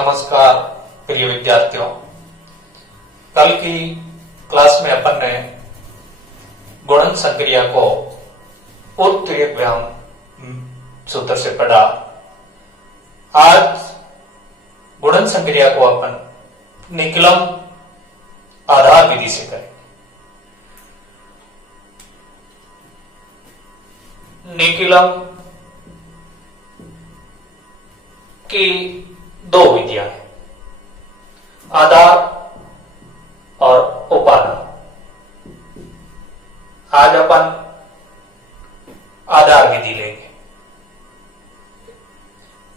नमस्कार प्रिय विद्यार्थियों। कल की क्लास में अपन ने गुणन संक्रिया को उत्तरीय सूत्र से पढ़ा। आज गुणन संक्रिया को अपन निकलम आधार विधि से करें। निकलम की दो विधियां हैं, आधार और उपादान। आज अपन आधार विधि लेंगे।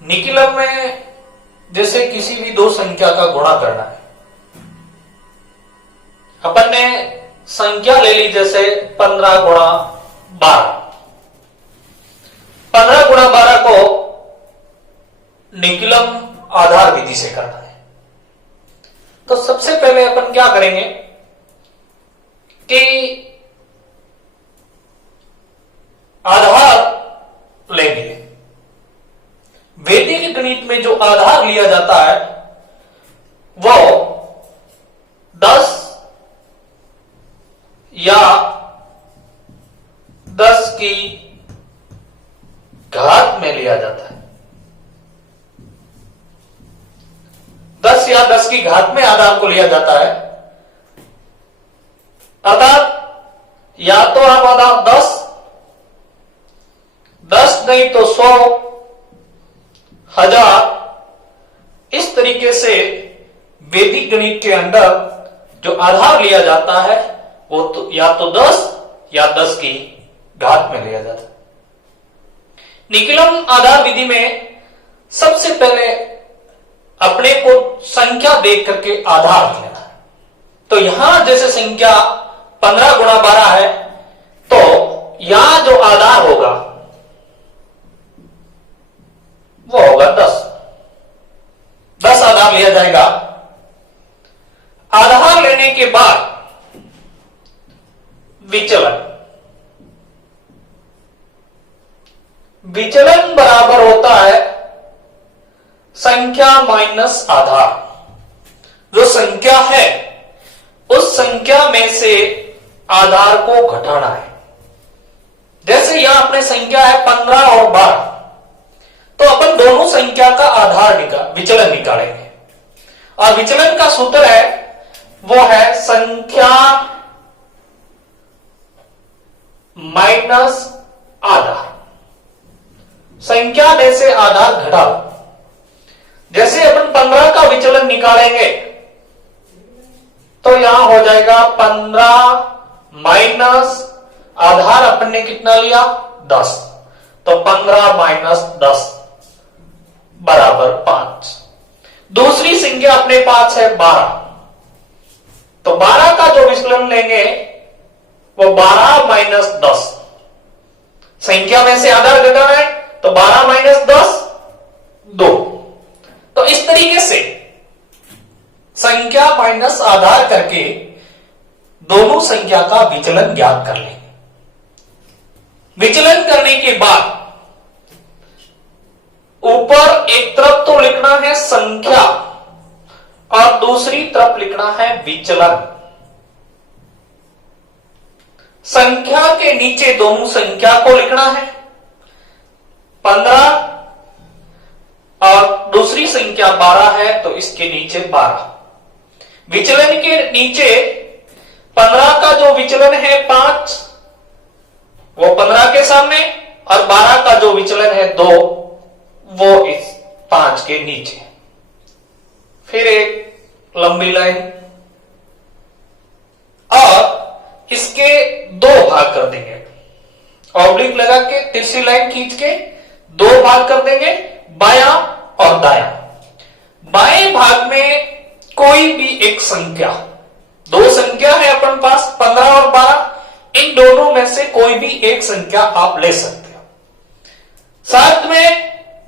निकलम में जैसे किसी भी दो संख्या का गुणा करना है, अपन ने संख्या ले ली जैसे 15 गुणा 12। 15 गुणा 12 को निकलम आधार विधि से करना है। तो सबसे पहले अपन क्या करेंगे कि आधार लेंगे। वैदिक गणित में जो आधार लिया जाता है वो 10 या 10 की घात में लिया जाता है। 10 या 10 की घात में आधार को लिया जाता है। अर्थात या तो आप आधार 10 नहीं तो 100, 1000, इस तरीके से वैदिक गणित के अंदर जो आधार लिया जाता है वो तो या तो 10 या 10 की घात में लिया जाता है। निकलम आधार विधि में सबसे पहले अपने को संख्या देख करके आधार लेना है। तो यहां जैसे संख्या 15 गुणा 12 है, तो यहां जो आधार होगा वो होगा 10। 10 आधार लिया जाएगा। आधार लेने के बाद विचलन बराबर होता है संख्या माइनस आधार। जो संख्या है उस संख्या में से आधार को घटाना है। जैसे यहां अपने संख्या है 15 और 12, तो अपन दोनों संख्या का आधार विचलन निकालेंगे। और विचलन का सूत्र है वो है संख्या माइनस आधार। संख्या में से आधार घटाओ। जैसे अपन 15 का विचलन निकालेंगे तो यहां हो जाएगा 15 माइनस आधार अपन ने कितना लिया 10, तो 15 माइनस 10 बराबर 5। दूसरी संख्या अपने पास है 12, तो 12 का जो विचलन लेंगे वो 12 माइनस 10। संख्या में से आधार घटाना है तो 12 माइनस 10 2। तो इस तरीके से संख्या माइनस आधार करके दोनों संख्या का विचलन ज्ञात कर लेंगे। विचलन करने के बाद ऊपर एक तरफ तो लिखना है संख्या और दूसरी तरफ लिखना है विचलन। संख्या के नीचे दोनों संख्या को लिखना है 15 और दूसरी संख्या 12 है तो इसके नीचे 12। विचलन के नीचे 15 का जो विचलन है 5 वो 15 के सामने, और 12 का जो विचलन है 2 वो इस 5 के नीचे। फिर एक लंबी लाइन और इसके 2 भाग कर देंगे। ऑब्लिक लगा के तीसरी लाइन खींच के 2 भाग कर देंगे, बायां और दायां। बाएं भाग में कोई भी एक संख्या, दो संख्या है अपन पास 15 और 12, इन दोनों में से कोई भी एक संख्या आप ले सकते हो। साथ में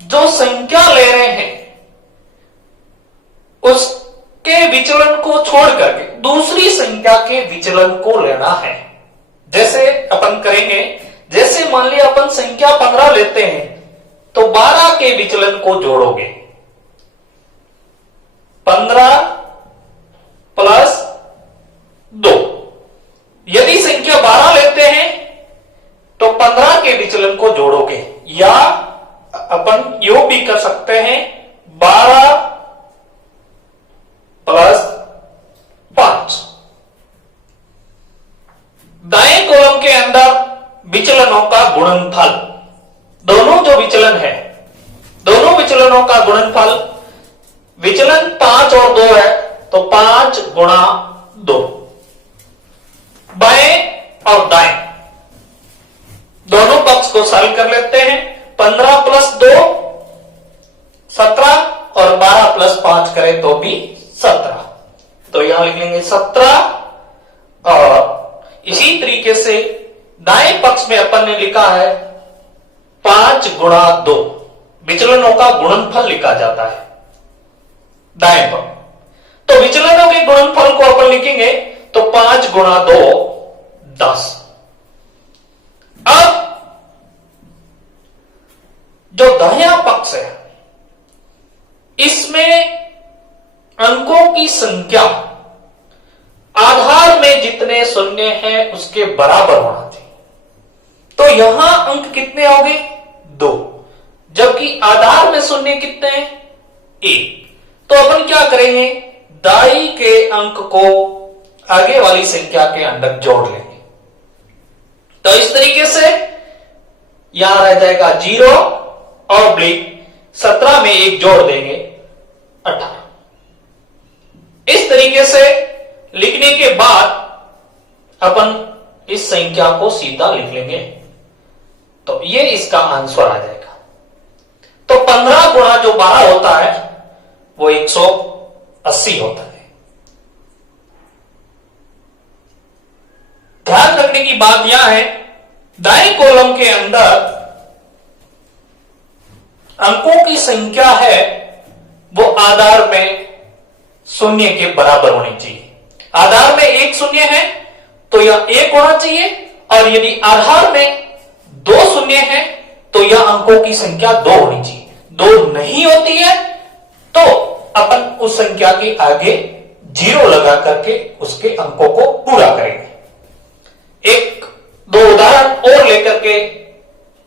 जो संख्या ले रहे हैं उसके विचलन को छोड़ करके दूसरी संख्या के विचलन को लेना है। जैसे अपन करेंगे, जैसे मान लिया अपन संख्या 15 लेते हैं तो 12 के विचलन को जोड़ोगे 15 प्लस 2। यदि संख्या 12 लेते हैं तो 15 के विचलन को जोड़ोगे, या अपन यो भी कर सकते हैं 12 प्लस 5। दाएं कॉलम के अंदर विचलनों का गुणनफल, दोनों जो विचलन है, दोनों विचलनों का गुणनफल, विचलन 5 और 2 है तो 5 गुणा 2। बाएं और दाएं दोनों पक्ष को सॉल्व कर लेते हैं। 15 प्लस 2 17 और 12 प्लस 5 करें तो भी 17, तो यहां लिख लेंगे 17। और इसी तरीके से दाएं पक्ष में अपन ने लिखा है 5 गुणा 2, विचलनों का गुणनफल लिखा जाता है दाएं पक्ष। तो विचलनों के गुणनफल को अपन लिखेंगे तो 5 गुणा 2 10। अब जो दायां पक्ष है इसमें अंकों की संख्या आधार में जितने शून्य हैं उसके बराबर होना चाहिए। तो यहां अंक कितने हो गए? 2, जबकि आधार में शून्य कितने हैं? 1। तो अपन क्या करेंगे, दाई के अंक को आगे वाली संख्या के अंदर जोड़ लेंगे। तो इस तरीके से यहां रह जाएगा 0 और 17 में 1 जोड़ देंगे 18। इस तरीके से लिखने के बाद अपन इस संख्या को सीधा लिख लेंगे, तो ये इसका आंसर आ जाएगा। तो 15 गुणा जो 12 होता है वो 180 होता है। ध्यान रखने की बात यह है, दाएं कॉलम के अंदर अंकों की संख्या है वो आधार में शून्य के बराबर होनी चाहिए। आधार में 1 शून्य है तो यह 1 होना चाहिए, और यदि आधार में 2 शून्य है तो यह अंकों की संख्या 2 होनी चाहिए। 2 नहीं होती है तो अपन उस संख्या के आगे 0 लगा करके उसके अंकों को पूरा करेंगे। 1-2 उदाहरण और लेकर के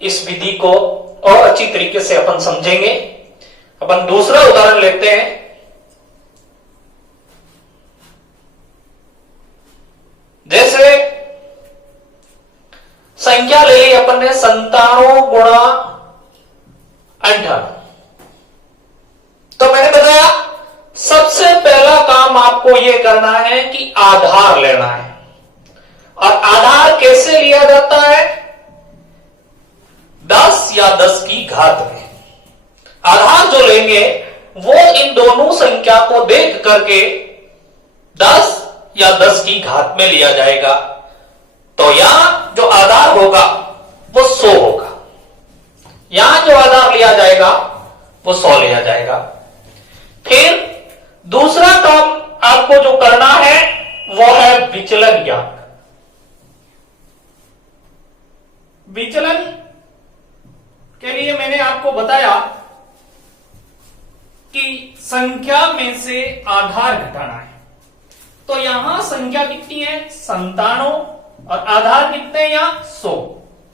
इस विधि को और अच्छी तरीके से अपन समझेंगे। अपन दूसरा उदाहरण लेते हैं। जैसे संख्या ले ली अपन ने 97 गुणा 58। तो मैंने बताया सबसे पहला काम आपको यह करना है कि आधार लेना है। और आधार कैसे लिया जाता है? 10 या 10 की घात में। आधार जो लेंगे वो इन दोनों संख्या को देख करके 10 या 10 की घात में लिया जाएगा। तो यहां जो आधार होगा वो 100 होगा, यहां जो आधार लिया जाएगा वो 100 लिया जाएगा। फिर दूसरा काम आपको जो करना है वो है विचलन ज्ञात। विचलन के लिए मैंने आपको बताया कि संख्या में से आधार घटाना है। तो यहां संख्या कितनी है? 97, और आधार कितने हैं यहां? 100।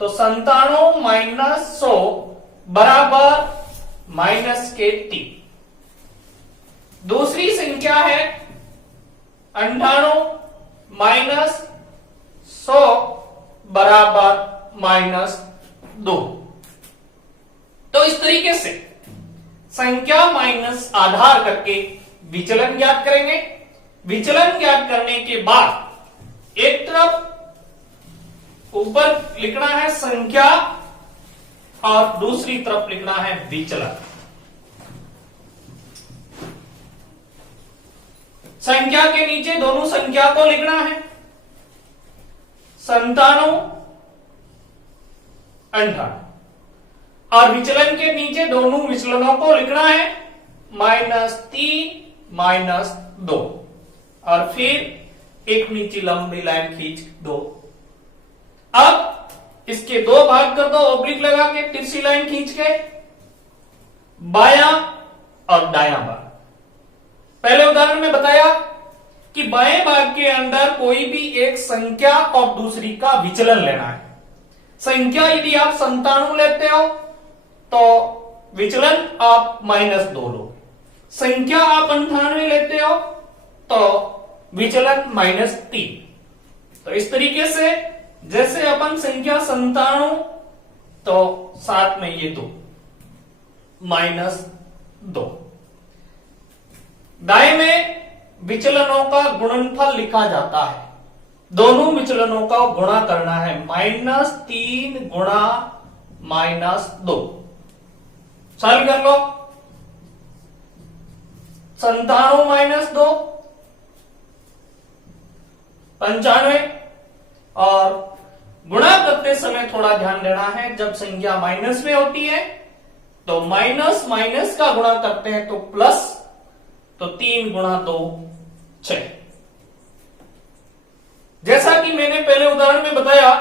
तो 97 माइनस 100 बराबर माइनस के 3। दूसरी संख्या है 98 माइनस 100 बराबर माइनस 2। तो इस तरीके से संख्या माइनस आधार करके विचलन ज्ञात करेंगे। विचलन ज्ञात करने के बाद एक तरफ ऊपर लिखना है संख्या और दूसरी तरफ लिखना है विचलन। संख्या के नीचे दोनों संख्या को लिखना है 97 58, और विचलन के नीचे दोनों विचलनों को लिखना है -3 -2, और फिर एक नीचे लंबी लाइन खींच दो। अब इसके 2 भाग कर दो ऑब्लिक लगा के, तिरछी लाइन खींच के, बायां और दायां भाग। पहले उदाहरण में बताया कि बाएं भाग के अंदर कोई भी एक संख्या और दूसरी का विचलन लेना है। संख्या यदि आप 97 लेते हो तो विचलन आप -2 लो। संख्या आप 98 लेते हो तो विचलन -3। तो इस तरीके से जैसे अपन संख्या 97 तो साथ में ये 2 -2। दाएं में विचलनों का गुणनफल लिखा जाता है। दोनों विचलनों का गुणा करना है, -3 गुणा -2। सॉल्व कर लो। 97 -2 95। और गुणा करते समय थोड़ा ध्यान देना है, जब संख्या माइनस में होती है तो माइनस माइनस का गुणा करते हैं तो प्लस, तो 3 गुणा 2 6। जैसा कि मैंने पहले उदाहरण में बताया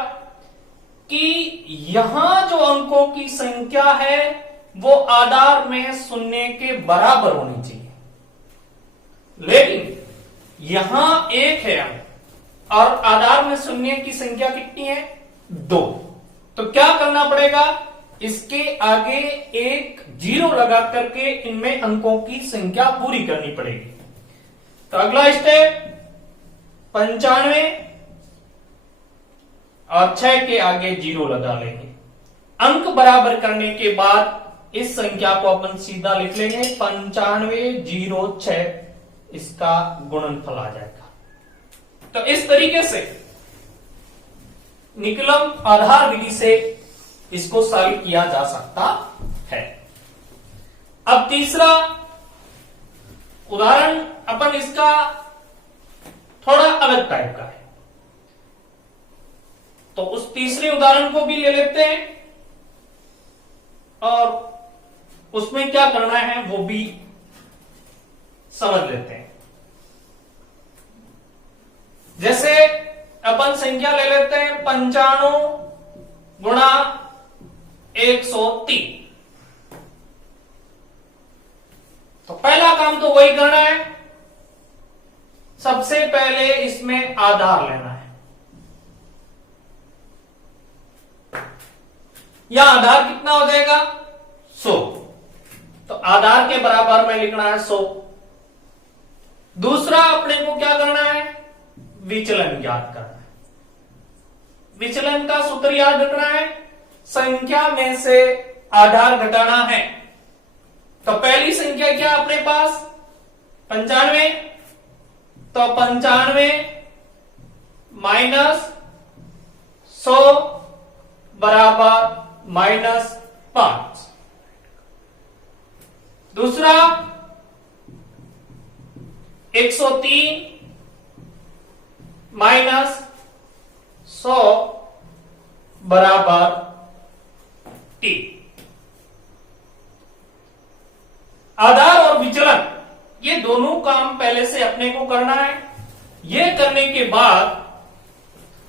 कि यहां जो अंकों की संख्या है वो आधार में शून्य के बराबर होनी चाहिए, लेकिन यहां 1 है अंक और आधार में शून्य की संख्या कितनी है 2। तो क्या करना पड़ेगा, इसके आगे एक 0 लगा करके इनमें अंकों की संख्या पूरी करनी पड़ेगी। तो अगला स्टेप 95 और 6 के आगे 0 लगा लेंगे। अंक बराबर करने के बाद इस संख्या को अपन सीधा लिख लेंगे 95 0 6, इसका गुणनफल आ जाएगा। तो इस तरीके से निकलम आधार विधि से इसको सॉल्व किया जा सकता है। अब तीसरा उदाहरण अपन इसका थोड़ा अलग टाइप का है, तो उस तीसरे उदाहरण को भी ले लेते हैं और उसमें क्या करना है वो भी समझ लेते हैं। जैसे अपन संख्या ले लेते हैं 95 गुणा 103। तो पहला काम तो वही करना है, सबसे पहले इसमें आधार लेना है। यहां आधार कितना हो जाएगा 100, तो आधार के बराबर में लिखना है 100। दूसरा अपने को क्या करना है, विचलन ज्ञात करना है। विचलन का सूत्र याद रखना है, संख्या में से आधार घटाना है। तो पहली संख्या क्या अपने पास 95, तो 95 -100 बराबर -5। दूसरा 103 -100 बराबर t। आधार और विचलन ये दोनों काम पहले से अपने को करना है। ये करने के बाद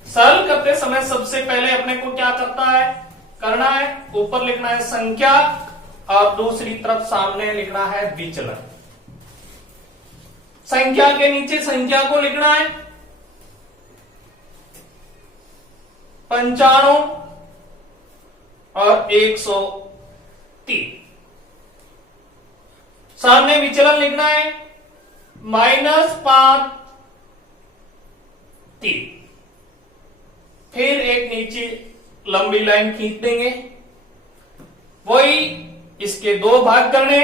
सरल करते समय सबसे पहले अपने को क्या करना है, ऊपर लिखना है संख्या और दूसरी तरफ सामने लिखना है विचलन। संख्या के नीचे संख्या को लिखना है 95 और 103। सामने विचलन लिखना है -5 3। फिर एक नीचे लंबी लाइन खींच देंगे, वही इसके 2 भाग करने।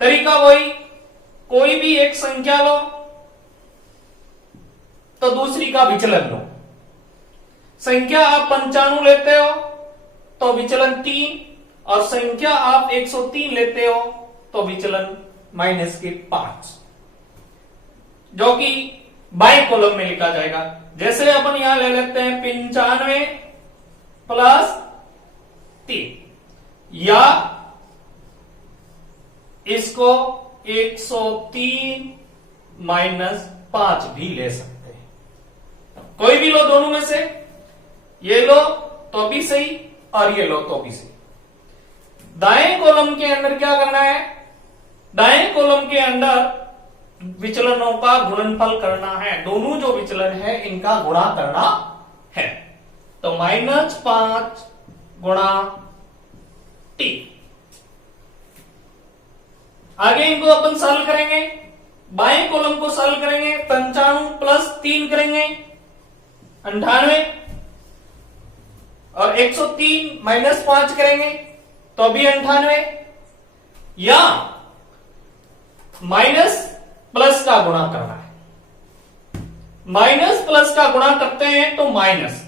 तरीका वही, कोई भी एक संख्या लो तो दूसरी का विचलन लो। संख्या आप 95 लेते हो तो विचलन 3, और संख्या आप 103 लेते हो तो विचलन -5, जो कि बाएं कॉलम में लिखा जाएगा। जैसे अपन यहां ले लेते हैं 95 + 3, या इसको 103 - 5 भी ले सकते हैं। कोई भी लो दोनों में से, ये लो तो भी सही और ये लो तो भी सही। दाएं कॉलम के अंदर क्या करना है, दाएं कॉलम के अंदर विचलनों का गुणनफल करना है, दोनों जो विचलन है इनका गुणा करना है। तो -5 गुणा t। आगे इनको अपन सॉल्व करेंगे, बाएं कॉलम को सॉल्व करेंगे, 95 प्लस 3 करेंगे 98 और 103 माइनस 5 करेंगे तो भी 98, या माइनस प्लस का गुणा करना है। माइनस प्लस का गुणा करते हैं तो माइनस,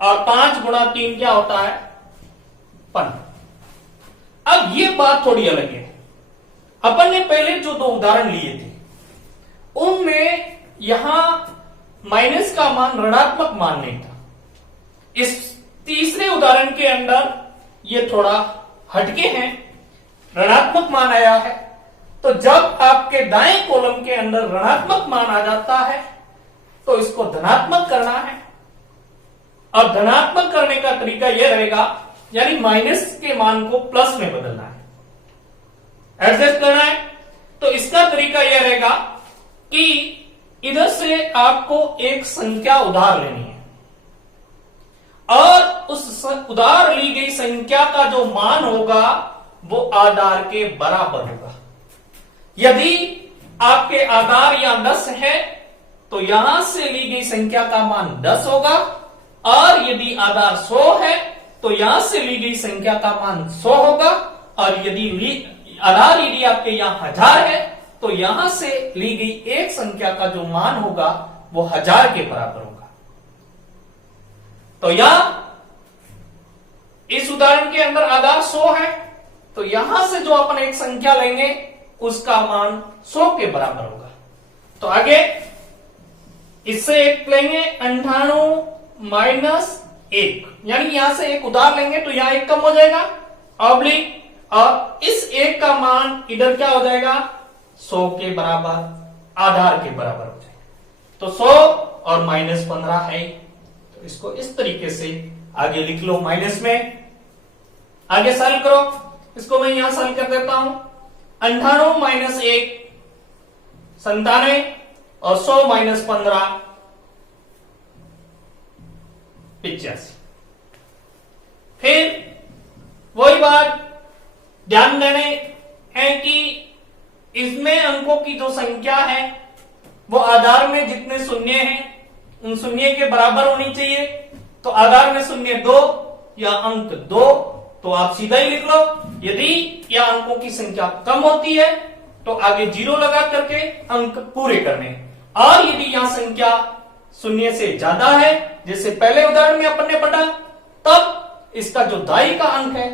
और 5 गुणा 3 क्या होता है 15। अब ये बात थोड़ी अलग है, अपन ने पहले जो 2 उदाहरण लिए थे उनमें यहां माइनस का मान ऋणात्मक मान नहीं था। इस तीसरे उदाहरण के अंदर ये थोड़ा हटके हैं, ऋणात्मक मान आया है। तो जब आपके दाएं कॉलम के अंदर ऋणात्मक मान आ जाता है तो इसको धनात्मक करना है। अब धनात्मक करने का तरीका यह रहेगा, यानी माइनस के मान को प्लस में बदलना है, एडजस्ट करना है। तो इसका तरीका यह रहेगा कि इधर से आपको एक संख्या उधार लेनी है और उस उधार ली गई संख्या का जो मान होगा वो आधार के बराबर होगा। यदि आपके आधार यहां 10 है तो यहां से ली गई संख्या का मान 10 होगा, और यदि आधार 100 है तो यहां से ली गई संख्या का मान 100 होगा, और यदि आधार यदि आपके यहां 1000 है तो यहां से ली गई एक संख्या का जो मान होगा वो 1000 के बराबर होगा। तो यहां इस उदाहरण के अंदर आधार 100 है तो यहां से जो अपन एक संख्या लेंगे उसका मान 100 के बराबर होगा। तो आगे इससे एक लेंगे 98 माइनस 1, यानी यहां से एक उधार लेंगे तो यहां एक कम हो जाएगा ऑब्लिक, और इस एक का मान इधर क्या हो जाएगा 100 के बराबर, आधार के बराबर हो जाएगा। तो 100 और -15 है, तो इसको इस तरीके से आगे लिख लो माइनस में। आगे सॉल्व करो, इसको मैं यहां सॉल्व कर देता हूं। 98 माइनस 1 97, और 100 माइनस 15 85। फिर वही बात ध्यान देने है कि इसमें अंकों की जो संख्या है वो आधार में जितने शून्य हैं उन शून्य के बराबर होनी चाहिए। तो आधार में शून्य 2 या अंक 2 तो आप सीधा ही लिख लो। यदि यह अंकों की संख्या कम होती है तो आगे 0 लगा करके अंक पूरे करने, और यदि यहां संख्या शून्य से ज्यादा है जैसे पहले उदाहरण में अपन ने पढ़ा, तब इसका जो दाई का अंक है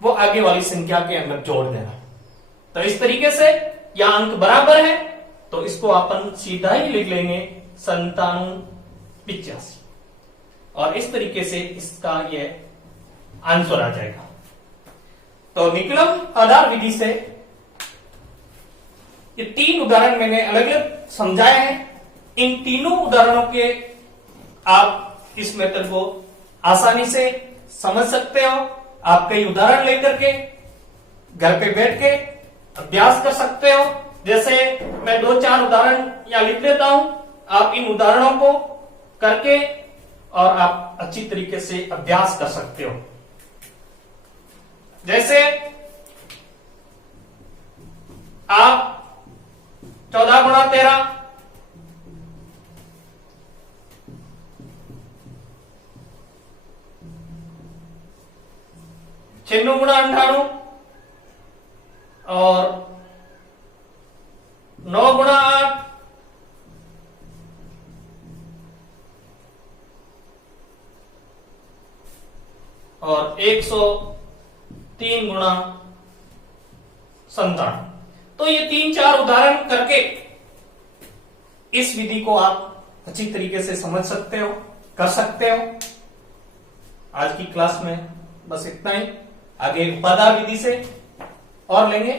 वो आगे वाली संख्या के अंदर जोड़ देना। तो इस तरीके से यह अंक बराबर है तो इसको अपन सीधा ही लिख लेंगे 97 85, और इस तरीके से इसका यह आंसर आ जाएगा। तो निकलम आधार विधि से ये 3 उदाहरण मैंने अलग अलग समझाए हैं। इन तीनों उदाहरणों के आप इस मेथड को आसानी से समझ सकते हो। आप कई उदाहरण लेकर के घर पे बैठ के अभ्यास कर सकते हो। जैसे मैं 2-4 उदाहरण यहां लिख देता हूं, आप इन उदाहरणों को करके और आप अच्छी तरीके से अभ्यास कर सकते हो। जैसे आप 14 गुणा 13, छिन्नू गुणा 98 और 9 गुणा 8, और 103 गुणा 57। तो ये 3-4 उदाहरण करके इस विधि को आप अच्छी तरीके से समझ सकते हो, कर सकते हो। आज की क्लास में बस इतना ही। आगे उपादान विधि से और लेंगे।